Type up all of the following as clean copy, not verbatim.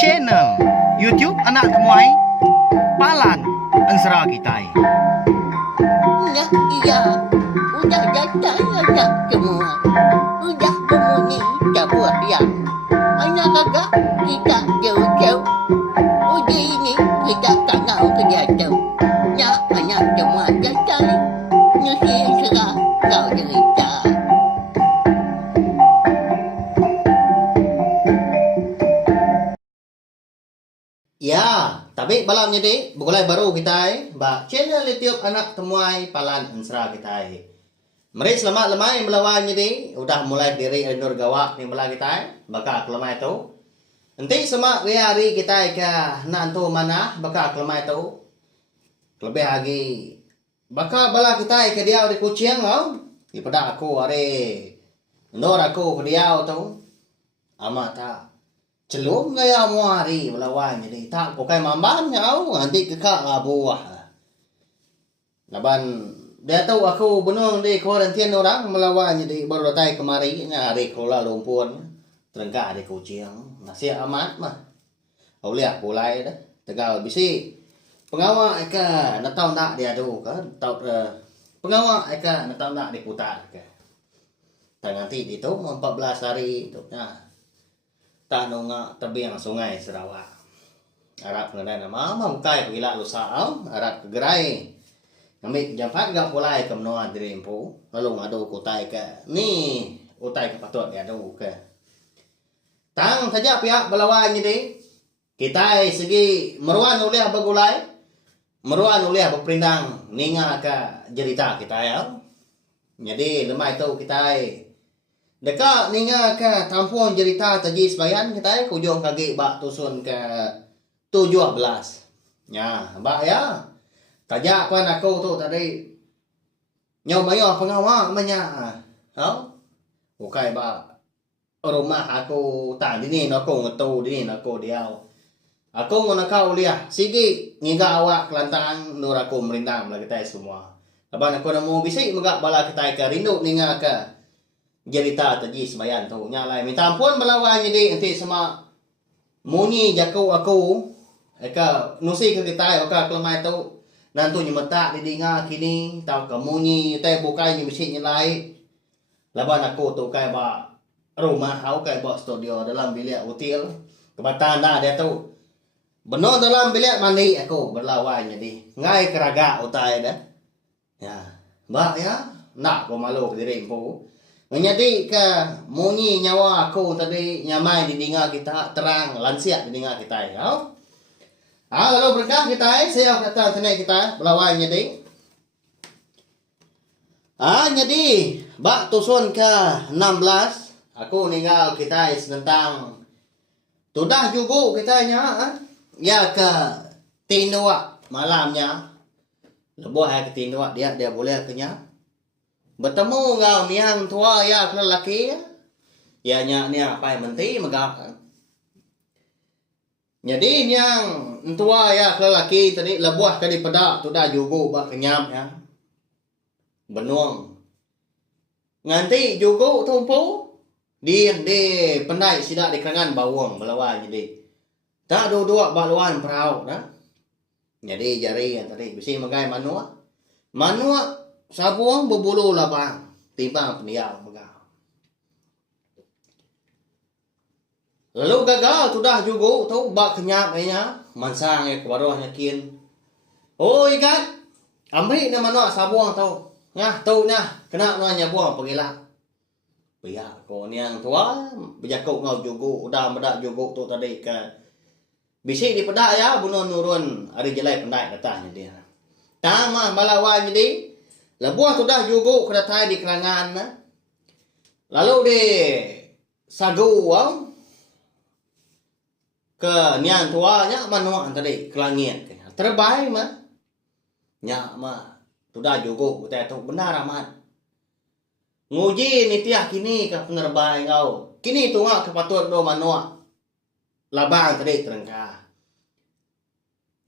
channel YouTube Anak Temuai Palan Ensera Kitai. Nak iya, udah datang anak semua. Udah berbunyi sebuah yang anak agak kita jauh-jauh. Uji ini kita tak tahu kerja jauh. Nak anak semua datang, nusi serah kau cerita. Ya, tapi malam jadi bukulai baru kita ba channel YouTube Anak Temuai Palan Ensera kita. Mari selamat lemai melawan jadi udah mulai diri Nur Gawak ni mula kita baka kelemai tu. Nanti semua hari kita ke nantu mana baka kelemai tu. Lebih lagi baka bala kita ke dia di kucing oh. Daripada aku hari Nur aku ke dia tu. Amata celum gaya muari melawan jadi tak pakai mamban nyau nanti kekak buah. Laban dia tahu aku benung di kuarantin orang melawan jadi baru datang kemari hari Kuala Lumpur terengkak di kucing nasi amat mah. Aulia pulai dah tegal bisi pengawal ke natau nak dia tu kan tau pengawal ke natau nak di putar ke. Nanti itu 14 hari itu nah. Tanong tabing sungai Sarawak. Arab ngadai nama mamkai pila lusaam Arab kegerai. Ngambil jampat gak pulai ke menua diri empu. Lalu ngadu kutai ke ni utai ke patut dia adu ke. Tang saja pihak berlawan jadi kita segi meruan oleh bagulai. Meruan oleh berperindang ninga ke cerita kita ya. Jadi lemah itu kita dekat ninga ke tampung cerita taji sebayan kita kujung kaki bak tusun ke 17. Ya, bak ya. Tajak pan aku tu tadi nyau mayo pengawal manya. Ha? Bukai bak rumah aku tak dini aku ngetu dini aku diau. Aku ngono kau liah sigi ngiga awak kelantang nur aku merindam lah kita semua. Laban aku nemu bisik megak bala kita ke rindu ninga ke cerita tadi sebayan tu nyalai minta ampun melawan jadi nanti sama munyi jaku aku eka nusi ke kita oka kelemai tu nantu nyemeta di dinga kini tau ke munyi teh bukai ni mesti nyelai laban aku tu kai ba rumah aku kai ba studio dalam bilik hotel kebatan dah dia tu benar dalam bilik mandi aku berlawan jadi ngai keraga utai dah ya mbak ya nak ko malu ke diri empu. Jadi ke munyi nyawa aku tadi nyamai di dinga kita terang lansiak di dinga kita ya. Lalu berkah kita saya kata tenai kita berlawan jadi. Jadi bak tusun ke 16 aku ninggal kita tentang tudah juga kitanya ya ke Tinua malamnya. Lebuh ke Tinua dia boleh kenyang. Bertemu ngau niang tua ya lelaki ya nya nia pai menti megak. Jadi niang tua ya lelaki tadi lebuah kali pedak tu dah jugo bak kenyam ya. Benuang. Nganti jugo tumpu di pendai sidak di kerangan bawang melawan jadi. Tak dua baluan perau dah. Jadi jari yang tadi bisi magai manua. Manua sabuang berbulu labang timbang peniau megah. Lalu gagal sudah juga tu bak kenyap nya mansang ke baruhnya kin. Oh ikan amri nama nak sabuang tau. Nyah tau nyah kena nanya buang pegila. Biya ko niang tua bejakuk ngau juga udah medak juga tu tadi ke bisi di pedak ya bunon nurun ari jelai pendai katanya dia. Tama malawan jadi lebuah sudah juga kedatai di kerangan. Lalu di sagu ke nian tuanya manuan tadi kelangit. Terbaik mah. Nya mah sudah juga kita tu benar amat. Nguji ni tiah kini ke penerbai kau. Kini tu ngak kepatut do manua. Labang tadi terengkah.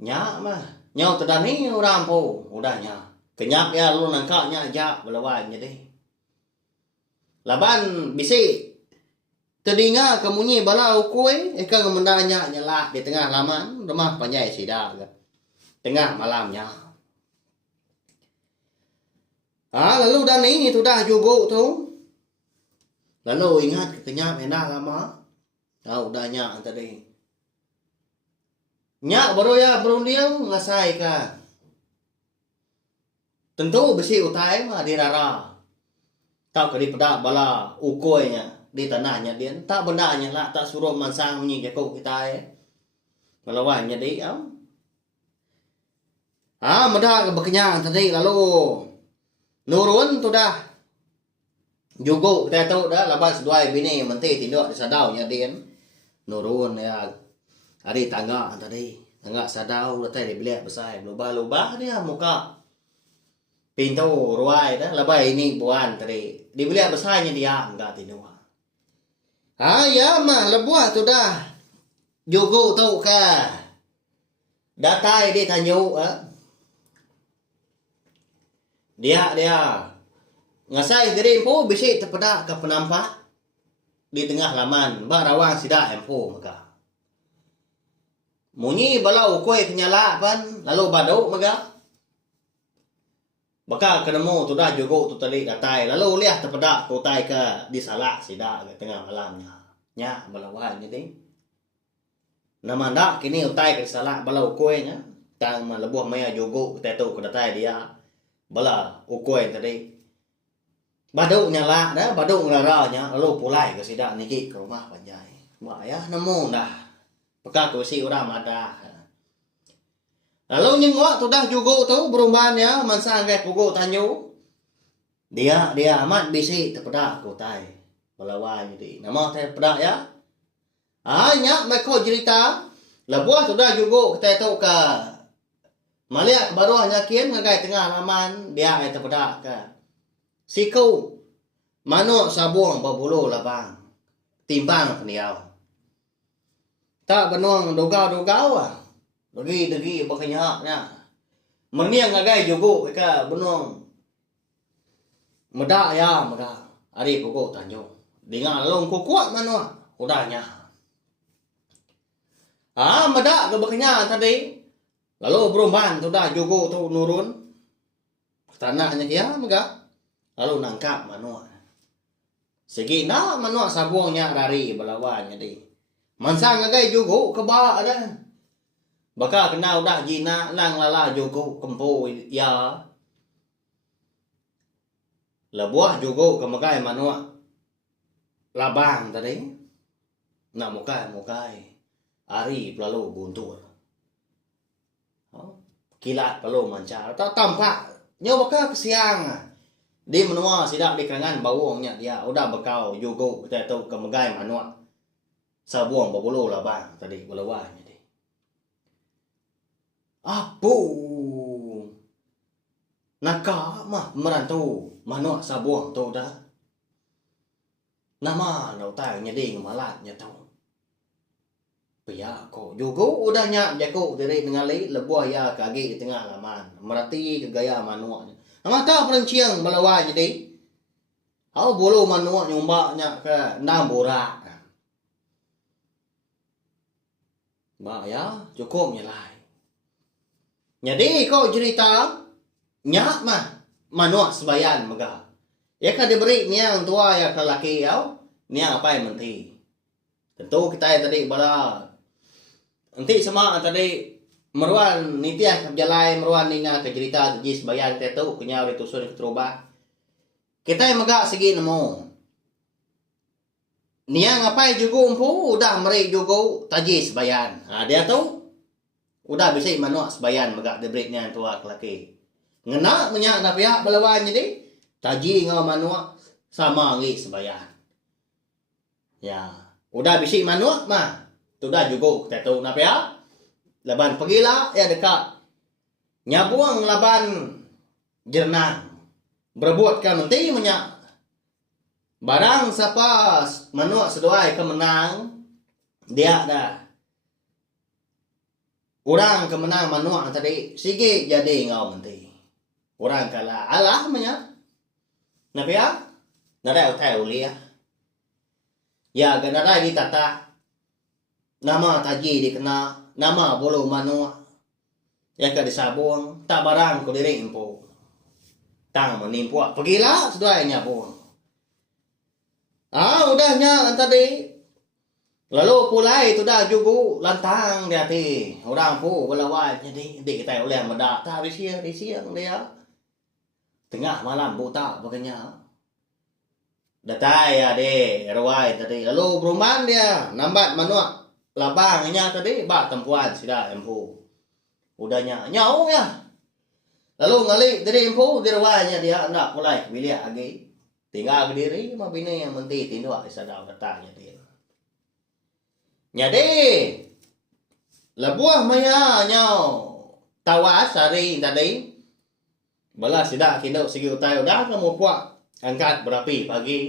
Nya mah. Nyau terdani orang po. Udahnya. Kenyap ya lu nangkaknya aja berlawan jadi. Laban bisi Telinga kemunyi balau kue, eka mendanya nyala di tengah laman, rumah panjai sida kan. Tengah malamnya. Lalu dan ini sudah juga tu. Lalu ingat kenyap enak lama. Udah nyak tadi. Nyak baru ya berundiang ngasai kan. Tentu besi utai mah dirara. Tak kali pedak bala ukoinya. Di tanahnya dia tak bendanya lah tak suruh mansang menyi jago kita melawannya di medak ke berkenyang tadi lalu nurun tu dah juga kita tahu dah lepas dua bini menteri tindak di sadaunya dia nurun ya hari tangga sadau letai di bilik besar lubah dia muka pintu ruai dah lepas ini buan tadi di bilik besarnya dia enggak tidur. Ya mah lebuah tu dah. Juga tu ka. Datai dia tanyo Dia ngasai diri empu bisi terpedak ke penampak di tengah laman bak rawang sida empu maka. Munyi balau kue kenyala pan lalu badau maka. Baka kenemu tu dah juga tu tali datai lalu lihat terpedak tu tai ke di salak sida ke tengah malamnya nya balawan jadi nama dak kini utai ke salak balau kue nya tang malebuh maya juga tetu ke datai dia bala ukoi tadi baduk nyala dah baduk ngaranya lalu pulai ke sida niki ke rumah panjai mak ya nemu dah baka kursi urang ada. Lalu nyengok tu dah juga tu berumpahan ya mansa angkat pukul tanyu. Dia amat bisi terpedak kotai. Balawan jadi. Nama terpedak ya. Nyak mereka cerita. Lebuah tu dah juga kita tahu ke. Maliak baru nyakin ngagai tengah laman dia ai terpedak ke. Siku manuk sabuang berbulu labang. Timbang peniau. Tak benuang dogau-dogau Degi berkenyaknya. Meniang ngagai juga ka benong. Medak ya medak. Ari pokok tanyo. Dengar long kuat mana udahnya. Medak ke berkenyak tadi. Lalu berumban tu dah juga tu nurun. Tanahnya dia megak. Lalu nangkap mana. Segi nak mana sabuangnya dari belawannya di. Mansang ngagai juga kebak dah. Baka kenal dah jina lang lala jogo kempo ya. Lebuah jogo kemakai manua. Labang tadi. Nak mukai. Ari lalu guntur. Kilat lalu mancar. Tak tampak. Nyo baka kesiang. Di menua sidak di kangan bawangnya dia. Udah bakau jogo kita tahu kemakai manua. Sabuang berbulu labang tadi belawanya. Apu naka mah merantau manuk sabuang tu dah nama nau tai nyeding malatnya tu pia ko juga udah nyak jago dari ningali lebuah ya kaki di tengah laman merati ke gaya manuknya nama ta perenciang melawan jadi au bulu manuk nyombaknya ke nang borak ba ya cukup nyelai. Jadi kau cerita nyak mah manuk sebayan mega. Ya kan diberi niang tua ya ke laki kau niang apa yang menti. Tentu kita tadi bala nanti sama tadi meruan nitiah kejalai meruan ninga ke cerita tuji sebayan tetu kunyau ditusun ke terubah. Kita yang mega segi nemu. Niang apa yang juga umpu udah meri juga taji sebayan. Dia tahu udah bisa manuk sebayan megak diberinya tua laki. Ngena menyak na pihak belawan jadi taji ngau manuk sama ngi sebayan. Ya, udah bisa manuk mah. Sudah juga kita tahu na pihak. Laban pergilah ya dekat. Nyabuang laban jernang. Berbuatkan nanti menyak. Barang siapa manuk seduai kemenang dia dah. Orang kemenang manuk tadi sige jadi ngau menti. Orang kala alah menyak. Nabi ya? Nada hotel ulia. Ya ganadai di tata. Nama taji dikena, nama bolo manua. Ya ka disabung, tak barang ko diri impo. Tang menimpu, pergilah seduanya pun. Udahnya tadi. Lalu pulai tu dah juga lantang dia ti. Orang pu belawai jadi dik kita oleh medak tak risiang dia. Tengah malam buta baganya. Datai ya de rawai tadi. Lalu perumahan dia nambat manua. Labangnya tadi bak tempuan sida empu. Udahnya nyau ya. Lalu ngalik dari empu dirwanya dia nak mulai bilik lagi. Tinggal berdiri mah bini yang menti tinduk sadau datanya dia. Nyade. Labuah maya nyau. Tawas hari tadi. Bala sida tinduk segi utai udah kamu puak angkat berapi pagi.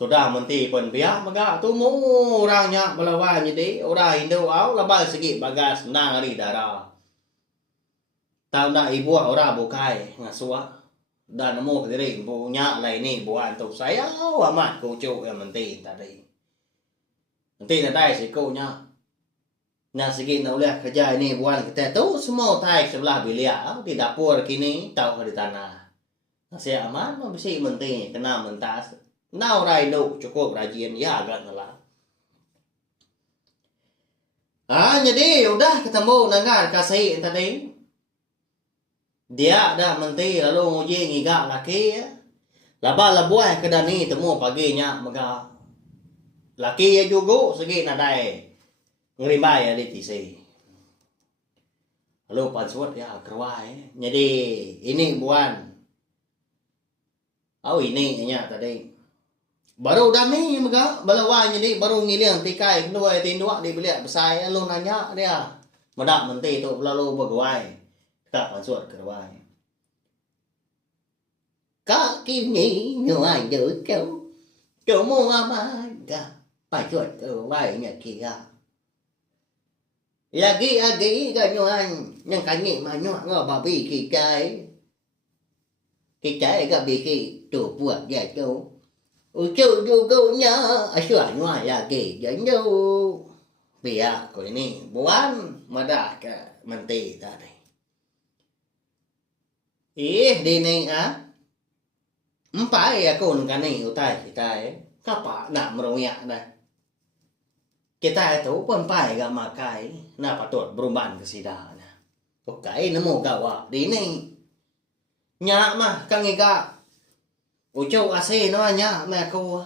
Sudah menti pun pihak maka tu mu orangnya melawan jadi orang Hindu au labal segi bagas nang hari darah. Tahu nak ibu orang bukai ngasua dan nemu diri punya lain ni buat untuk saya amat kucuk yang menti tadi. Menti tadi si kunya. Nah segi nak boleh kerja ini buat kita tu semua tai sebelah bilik di dapur kini tahu di tanah. Nasi aman mesti menti kena mentas. Now Raido cukup rajin ya agak ngelah. Jadi udah ketemu dengar kasih tadi. Dia dah menti lalu nguji ngigak laki ya. Laba labuah kedani temu paginya maka laki ya juga segi nadai ngerimbai ya di tisi. Lalu pansut ya kerwai. Jadi ini buan. Ini nya tadi. Baru dami maka balawanya ni baru ngiliang tikai kedua tindua di bilik besar lalu nanya dia. Medak menti tu lalu bergawai. Tak pansut kerwai. Có kim nhị ngoài giữ kéo chỗ mua mà phải chuột ở vai nhà kia. Lagi yang kanyi mà nhọ ngọ bà bị cái trái gặp bị cái tổ buộc nhà châu. Châu du câu nhá sửa ngoài là kỳ giống nhau. Vì của ini buan mà đã cả mình tì ra đây. Đi này Empat ya kau nak ni utai kita kapa nak meroyak dah. Kita itu pempai gak makai nak patut berumban ke sida. Okai nemu kawa di ni. Nyak mah kang ika. Ucau ase no nyak mah aku.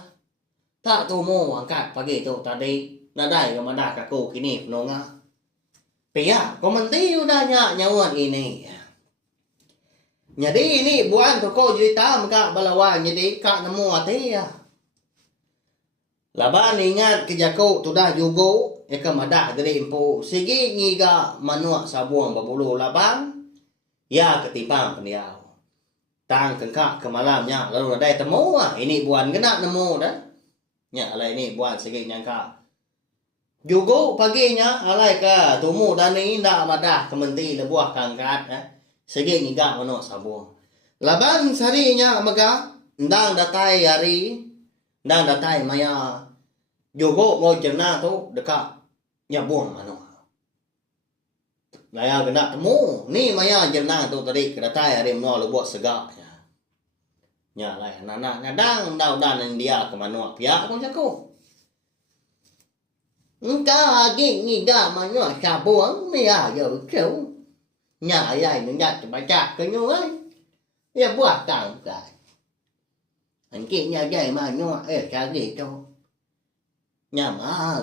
Tak tu mo angkat pagi tu tadi. Nadai ke madak aku kini penonga. Pia kau menti udah nyawan ini. Jadi ini buan tu kau cerita maka balawan jadi kak nemu hati ya. Laban ingat kejaku tu dah juga eka madah dari empu sigi ngiga manuak sabuang babulu laban ya ketimbang pendiau. Tang kengkak ke malamnya lalu ada temu ini buan kena nemu dah. Nya alai ini buan sigi nyangka. Juga paginya alai ka tumu dan ini ndak madah kementi lebuah kangkat Segi ngiga mano sabung. Laban sarinya maka ndang datai hari ndang datai maya jogo mo jerna tu dekat nyabung mano. Laya kena temu ni maya jerna tu tadi datai hari mano lu buat segak nya. Nya lai nana nadang ndau dan dia ke mano pia ko jago. Ka gi ngiga mano sabung ni yo keu. Nhà dài nó nhặt cho bà chạc cái nhô ấy. Ya buat tang cái. Anh kia nhà dài mà nhô cái gì cho. Nhà mà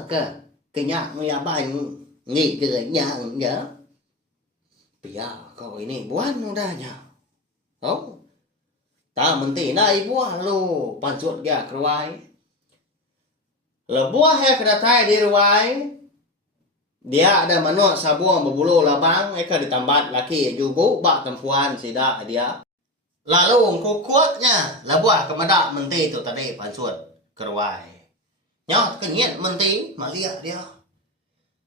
cái nhà người bạn nghỉ cười nhà nhớ. Bây giờ có ini buat nó ra nhà. Không. Ta mình tỉ này buat lu pan suốt gà kruai. Là buat hay kena thai di ruai. Dia ada manuak sabuang berbulu labang, mereka ditambat laki juga bak tempuan sida dia. Lalu kuatnya labuah kemadak menti tu tadi pansut kerwai. Nyok kenyit menti malia dia.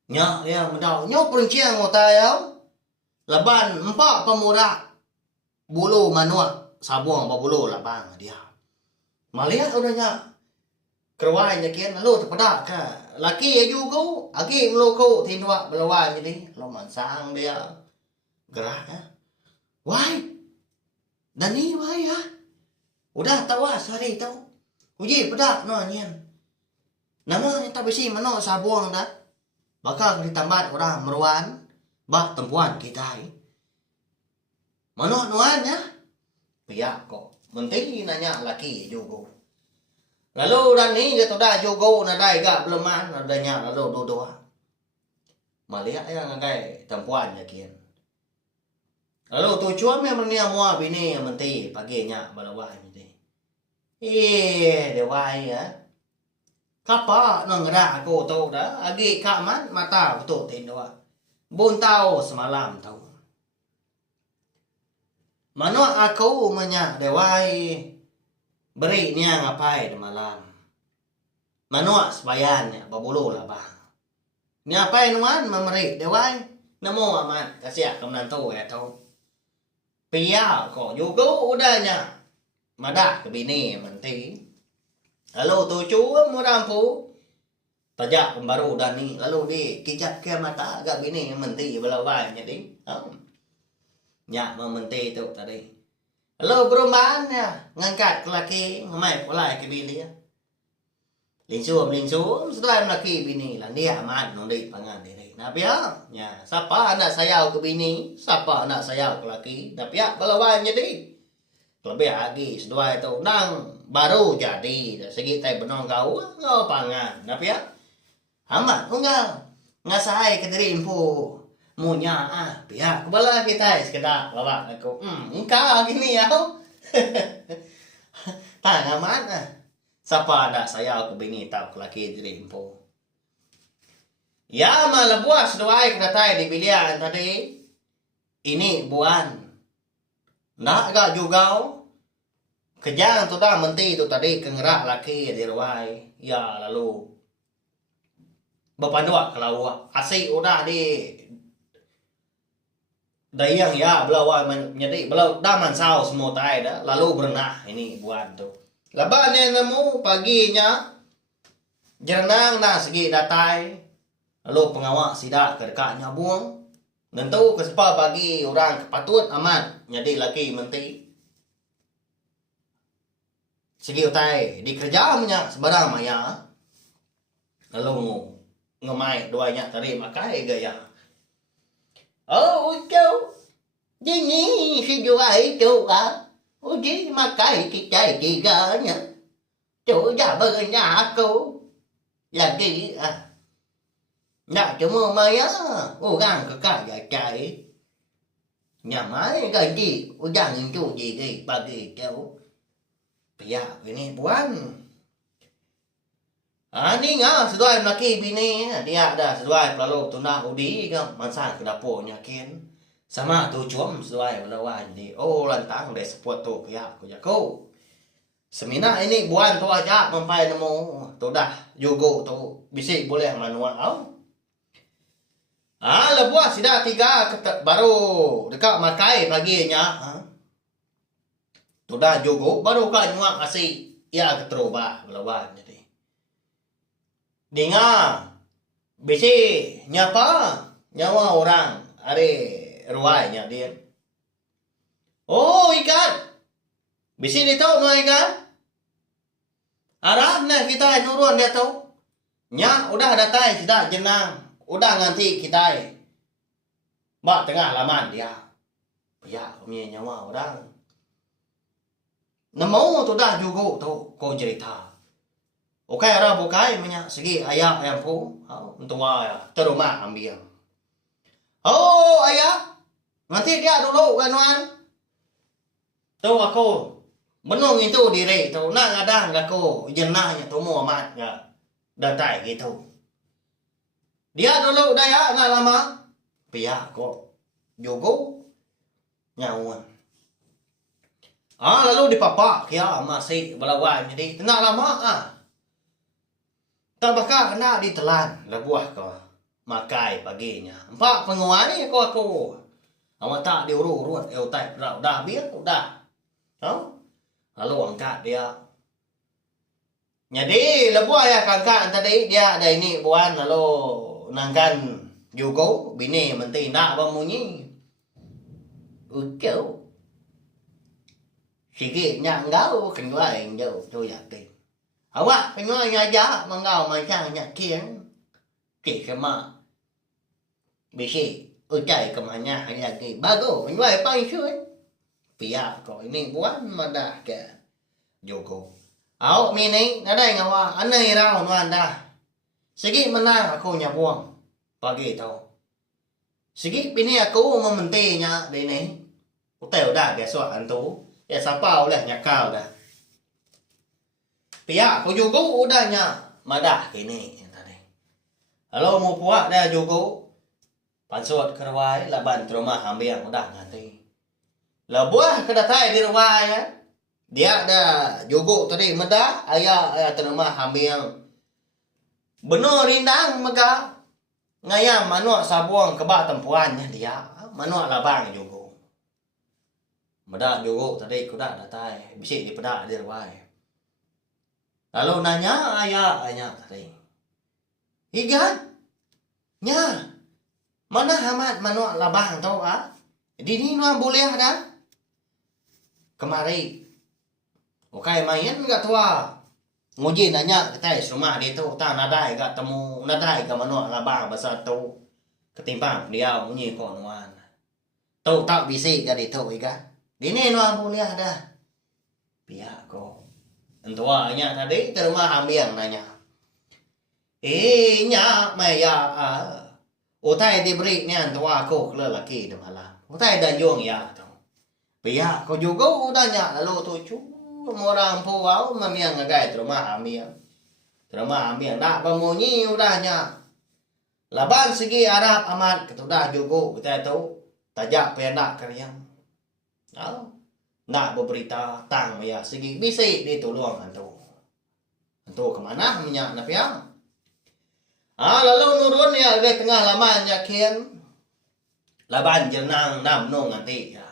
Nyok dia medau nyok perincian ngotai yo. Laban empat pemuda bulu manuak sabuang berbulu labang dia. Malia udahnya. Kerwanya kian lalu terpedak ka. Laki aju ko, aki meloko tinwa belawan jadi lo mansang dia gerak ya. Wai. Dani wai ya. Udah tawas hari tau. Uji pedak no nyen. Namanya tak besi mano sabuang dah. Bakal ditambah orang meruan bah tempuan kita. Mano nuan ya. Pihak kok. Menteri nanya laki juga. Lalu dan ni dia dah jogo na dai ga beleman adanya lalu doa. Malia yang ngai tempuan ya kian. Lalu tu cuam yang menia mua bini menti paginya balawai ni. Dewai ya. Kapa nang ra aku tahu dah agi kaman mata betul tin doa. Bun tahu semalam tahu. Mano aku menya dewai beri niya ngapai di malam. Manua sebayan ya, babulu lah bang. Niya apai nuan mameri dewai. Namo amat kasih kemenantu ya tau. Pia kok juga udahnya. Madah ke bini menti. Lalu tucu mo rampu. Tajak pembaru dan ni. Lalu di kijak ke mata agak bini menti belawai jadi. Nyak mementi tu tadi. Lalu perumahan ya, ngangkat ke laki, ngemai pula ke bini ya. Linsum, setelah laki bini lah, dia aman nundi pangan diri. Tapi ya, siapa anak sayau ke bini, siapa anak sayau ke laki, tapi ya, balawan jadi. Lebih lagi, setelah itu, nang baru jadi, segi tay benong kau, ngau pangan. Tapi ya, amat, ngasai ke diri impu. Munya pihak bala kita sekedar bawa aku engkau gini ya. Tang aman siapa ada saya aku bini tahu laki diri impo. Ya malah buas doai kata di bilian tadi. Ini buan. Nak gak juga kejang tu dah menti tu tadi kengerak laki di ruai. Ya lalu berpanduak kalau asik udah di dayang ya belawan menjadi belau daman sao semua tai dah lalu berenang ini buat tu lebarnya nemu paginya jerenang nah segi datai lalu pengawal sidak ke dekatnya buang tentu kesepa bagi orang kepatut aman jadi laki menti segi utai dikerjamnya sebarang maya lalu ngemai doanya tadi makai gaya. Oh, kau ini si jual itu uji makai kita tiganya. Coba banyak aku lagi nak cuma maya orang kekaya cai. Nyamai gaji udang itu jadi bagi kau. Pihak ini buan. Ni sesuai laki bini dia ada sesuai lalu tuna udi kan mansan ke dapurnya kin sama tu cuam sesuai belawan jadi lantang deh support tu pihak ku jago semina ini buan tu aja mempai nemu tu dah jogo tu bisik boleh manual lebuah sudah 3 baru dekat makai paginya tu dah jogo baru kan nyuak asik ya keteroba belawan jadi Dengar, bisi nyapa nyawa orang are ruainya dia. Oh ikan, bisi dia tahu no ikan. Arah nah kita nurun dia tahu. Nya udah datai sudah jenang, udah nganti kita. Mbak tengah laman dia. Ya punya nyawa orang. Nemu tu dah juga tu kau cerita. Oke ara bukai menya segi ayah ayamku untuk ya terumah ambil. Oh ayah nanti dia dulu kanuan. Tuh aku benung itu diri tuh nak ada enggak aku jenahnya tuh mau amat enggak datai gitu. Dia dulu daya enggak lama. Pihak kok jogo nyawan. Lalu dipapak ya masih belawan jadi tenang lama Tabakah kena ditelan lebuah kau makai paginya. 4 penguan ni aku. Awak tak diurut-urut utai dah biar udah. Lalu angkat dia. Jadi lebuah ya kakak tadi dia ada ini buan lalu nangkan Yugo bini menti nak bamunyi. Ucau. Sige nya ngau kenwai njau tu ya ti. Awak kenwai ngaja mangau macam nya kian. Ki kema. Bisi ucai kemanya hanya ki bago kenwai pai sui. Pia ko ini buan madah ke Yugo. Awak mini nadai ngawa anai rau nuan dah. Sige menang aku nya buang. Pagi tau. Sige bini aku mementinya di ni. Utel dah dia suat antu. Ya sapau lah nya kau dah. Pia aku juga udahnya madah kini tadi. Kalau mau puak dah juga. Pansut kerwai laban terumah ambil udah nanti. Lebuah kedatai di rumah ya. Dia ada jogok tadi medah ayah terima hamil benar rindang mega ngayam manuak sabuang kebak tempuannya dia manuak labang jogok medah jogok tadi kuda datai bisik di pedak di ruai lalu nanya ayah tadi higan nya mana hamat manuak labang tau di ni nuan boleh dah kemari. Okai main enggak tua. Nguji nanya kita rumah dia tu tak nadai enggak temu nadai ke mana labang bahasa tu ketimbang dia bunyi konuan. Tu tak bisi ke itu ikan. Dini nuan boleh ada. Pihak ko. Entua nya tadi ke rumah ambil nanya. Nya maya utai diberi ni entua ko lelaki de malam. Utai dan jong ya tu. Pihak ko juga udahnya lalu tu orang puau mamiang ngagai terumah ambil. Terumah ambil nak pemunyi udahnya. Laban segi Arab amat ketudah juga kita tahu tajak pendak keriang. Nak berberita tang ya segi bisi ditolong antu. Antu kemana minyak napiang? Lalu nurun ya di tengah laman yakin. Laban jenang nam nong nanti ya.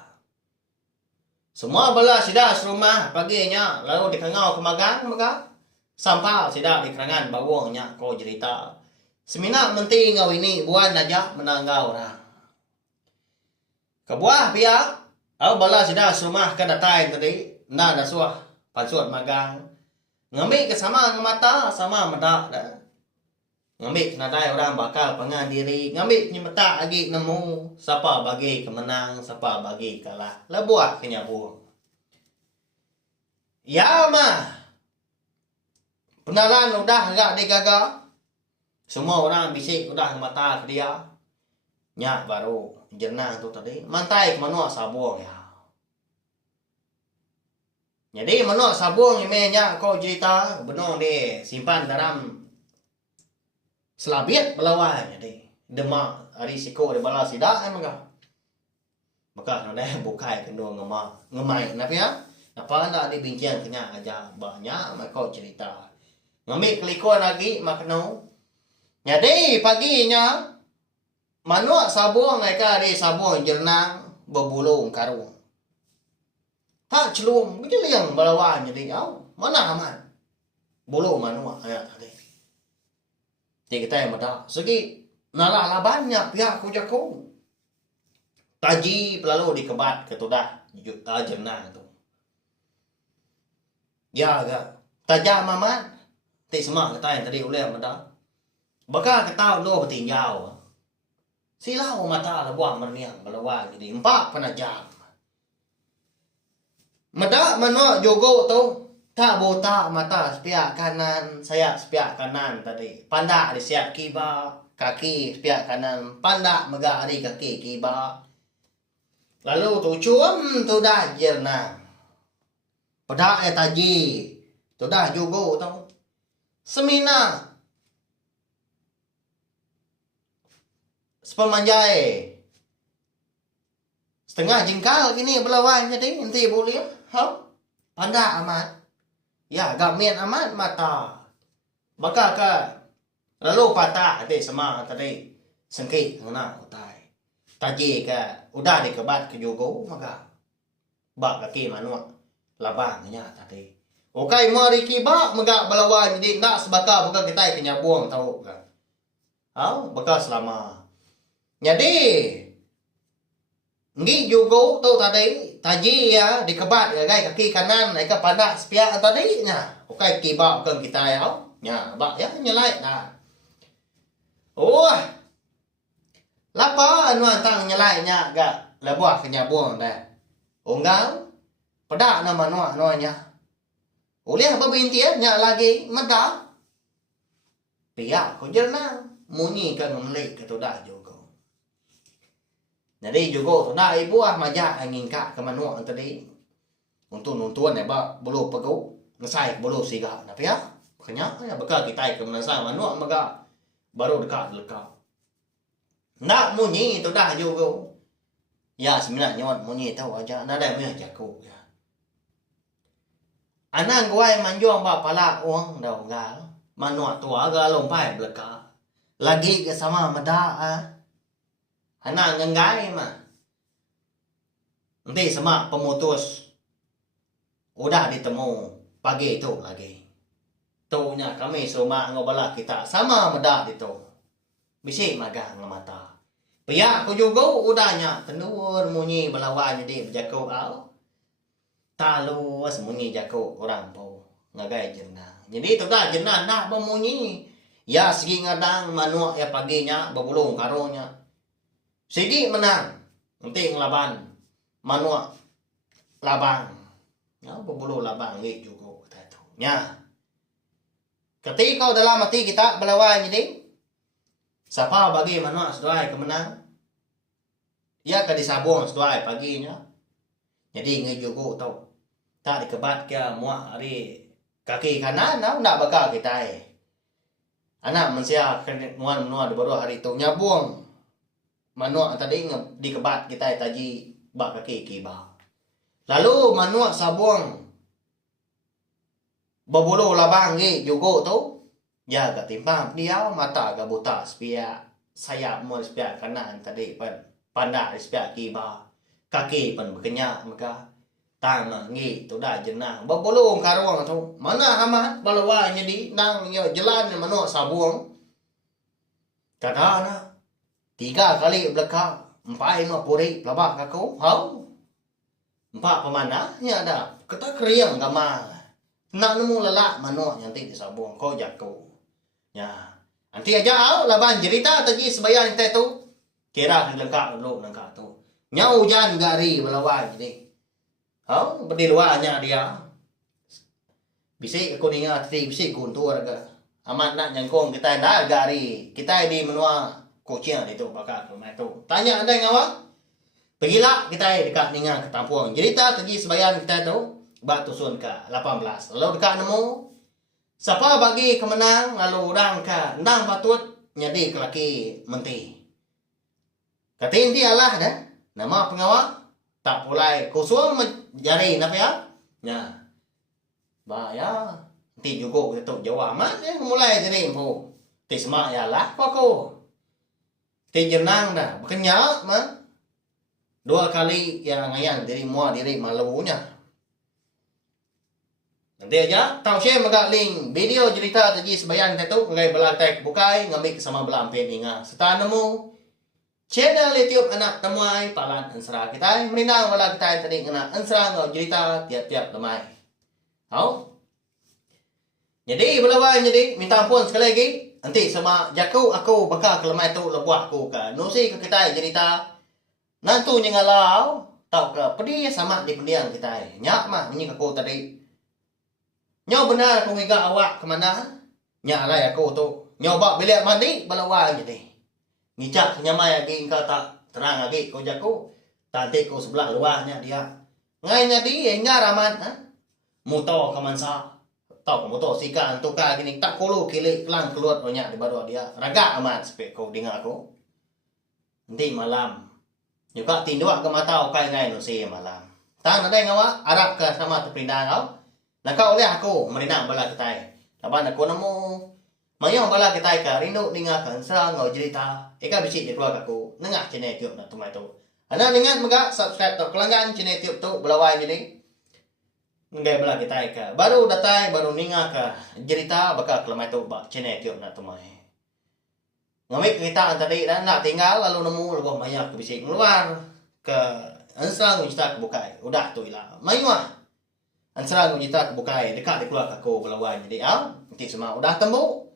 Semua bala sida serumah paginya lalu dikengau ke magang maka sampah sida di kerangan bawangnya ko cerita. Semina menti ngau ini buan aja menanggau orang. Kebuah pihak au bala sida serumah ke datai tadi na dasuah pansuat magang. Ngambil ke sama ngemata sama medak dah. Ngambil nadai orang bakal pengan diri, ngambil nyemeta lagi nemu siapa bagi kemenang, siapa bagi kalah. Lebuah kenyabung. Ya mah. Penalan udah agak digagal. Semua orang bisik udah mata ke dia. Nyak baru jenang tu tadi. Mantai ke mana sabuang ya. Jadi mana sabuang ini nyak kau cerita benar dia simpan dalam selabit belawan jadi demak risiko di bala sidak emang maka ada bukai kendua ngemai napi ya apa nak dibincang kena aja banyak mereka cerita ngambil kelikon lagi makno jadi paginya manuak sabuang mereka di sabuang jernang berbulung karung tak celum geliang belawan jadi mana aman bulung manuak ayat tadi kita yang mata segi nalah banyak pihak kujaku taji pelalu dikebat ketudah jenang tu ya agak tajam amat ti semua kita yang tadi uleh mata bakal kita lo bertinjau silau mata lah buah merniang belawan jadi 4 penajam mata mana jogo tu tak botak mata sepiak kanan, saya sepiak kanan tadi. Pandak di siap kiba, kaki sepiak kanan. Pandak megak di kaki kiba. Lalu tu cuam tu dah jernang. Pedak taji. Tu dah juga tu. Semina. Sepemanjai. Setengah jengkal kini belawan jadi nanti boleh. Pandak amat. Ya, gamin amat mata. Baka ka lalu patah tadi sama tadi sengkit ngena utai. Taji ka udah dikebat ke jogo maka bak kaki manuak labangnya tadi. Okai mari kiba megak balawan jadi nak sebaka bukan kita kena buang tahu kan. Bekas selama. Jadi ngi juga tahu tadi taji ya dikebat ya gai kaki kanan ai ka padak sepia tadi nya. Okai kiba bukan kita ya. Nya bak ya nyelai nah. Oh. Lapa anu antang nyelai nya gak lebuah kena buang dah. Onggal padak nama noanya. Oleh apa bintian nya lagi meda. Pihak ko jerna munyi kan ngelik ke toda juga. Jadi juga toda ibu majak angin kak ke manua tadi. Untuk nuntuan ba bulu pegu ngesai bulu siga na pihak. Kenya ya bekal kita ke menasa manua maga baru dekat lekau. Nak munyi toda juga. Ya sebenarnya munyi tahu aja nada punya jago ya. Anang gawai manjuang ba pala uang dah gal. Manua tua ga lompai belaka. Lagi ke sama meda Anang ngenggai mah. Nanti sama pemutus. Udah ditemu pagi itu lagi. Tunya kami semua ngobala kita sama meda itu. Bisi magang ngamata. Pihak aku juga udahnya tenur munyi belawan jadi berjago au. Talu semunyi jago orang po ngagai jenah. Jadi itu dah jenah nak memunyi. Ya segi ngadang manua ya paginya berbulung karonya. Segi menang. Nanti ngelaban manua labang. Ya berbulung labang ngik juga kata itu. Ya. Ketika dalam hati kita belawan jadi siapa bagi manua sedoai kemenang. Ya ke disabung sedoai paginya. Jadi ngik juga tau. Tak dikebat ke muak hari kaki kanan nak bakal kita anak manusia nuan di baru hari itu nyabung manuak tadi dikebat kita taji bak kaki kiba. Lalu manuak sabung berbulu labang ge juga tu ya ketimpang dia mata ga buta sepia sayap mo sepia kanan tadi pandai sepia kiba kaki pun berkenyak maka tang ngi tu dah jenah berbulung karuang tu mana hamat balawa jadi nang yo jalan mano sabung kata na 3 kali belakang 4 5 puri labak aku hau 4 pemana nya ada kata kriang gama nak nemu lelak mano nanti di sabung ko jago ya nanti aja au laban cerita tadi sebayan teh tu kira lengkap dulu lengkap tu nyau jan gari balawa jadi di luarnya dia. Bisik aku dengar tadi bisik guntur agak. Amat nak nyangkong kita dah gari. Kita di menua kucing itu bakal rumah itu. Tanya ada yang awak? Pergilah kita dekat dengan ketampuang. Cerita tadi sebayan kita tu batu sun ke 18. Lalu dekat nemu siapa bagi kemenang lalu orang ke nang patut nyadi kelaki menti. Katin dia lah dah. Nama pengawal tak pulai kusum jari napa ya? Ya. Bahaya. Nanti juga kita jawab amat mulai jadi info. Ti semak ya lah koko. Ti jenang dah berkenyak mah. 2 kali yang ngayang diri mua diri malunya. Nanti aja tahu share magak link video cerita tadi sebayan tu ngai belatek bukai ngambil sama belampin inga. Serta nemu channel YouTube anak temuai palan ansra kita menindang wala kita tadi kena ansra ngau cerita tiap-tiap temai. Jadi belawan jadi minta ampun sekali lagi. Nanti sama jaku aku bakal kelemai tu lebuah aku ke nusi ke kita cerita. Nantu ngalau tau ke pedih sama di pendiang kita. Nyak mah ini aku tadi. Nyaw benar aku ngiga awak kemana? Nyak lah aku tu. Nyoba bilik mandi belawan jadi. Ngicak nyamai lagi engkau tak terang lagi kau jago. Tadi kau sebelah luarnya dia. Ngainya dia nyaraman. Motor kemansa. Tahu motor sikan tukar gini. Tak kulu kili kelang keluar banyak di baru dia. Ragak amat sepek kau dengar aku. Nanti malam. Juga tinduak ke mata kau ngai nusi malam. Tak ada yang awak Arab ke sama terpindah kau. Nak kau oleh aku merinang bala ketai. Laban aku nemu. Mayang bala kita ka rindu ninga kan serang ngau cerita. Eka bisi di keluarga aku. Nengah channel YouTube nak tumai tu. Ana ningat maga subscribe tu kelanggan channel YouTube tu belawai jadi. Nggak belah kita ka. Baru datai, baru ninga ka. Cerita bakal kelamai tu bak channel tiup nak tumai. Ngamik kita tadi dan nak tinggal lalu nemu lebih banyak ke bising keluar ke Instagram kita kebukai. Udah tu ilah. Mayuah. Instagram kita kebukai dekat di keluar aku belawan jadi nanti semua udah temu.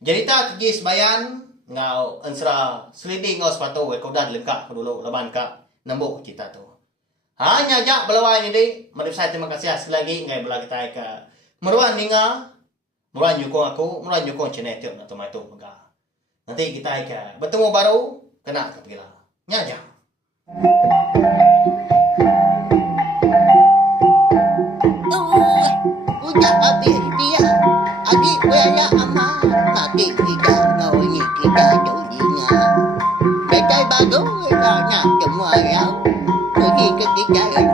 Cerita tegi sebayan ngau Instagram seliding ngau sepatu kau dah lengkap dulu laban ka nembuk kita tu. Hanya jak belawan jadi mari saya terima kasih sekali lagi ngai belah kita ke meruan ninga meruan nyukung aku meruan nyukung channel tiup nak tumai tu mega. Nanti kita ke bertemu baru kena ke pila. Nya. Udah habis dia. Adik wala ama. Nanti kita kau ni kita jodinya. Betul bagus nak semua yang. Pergi ke kita yang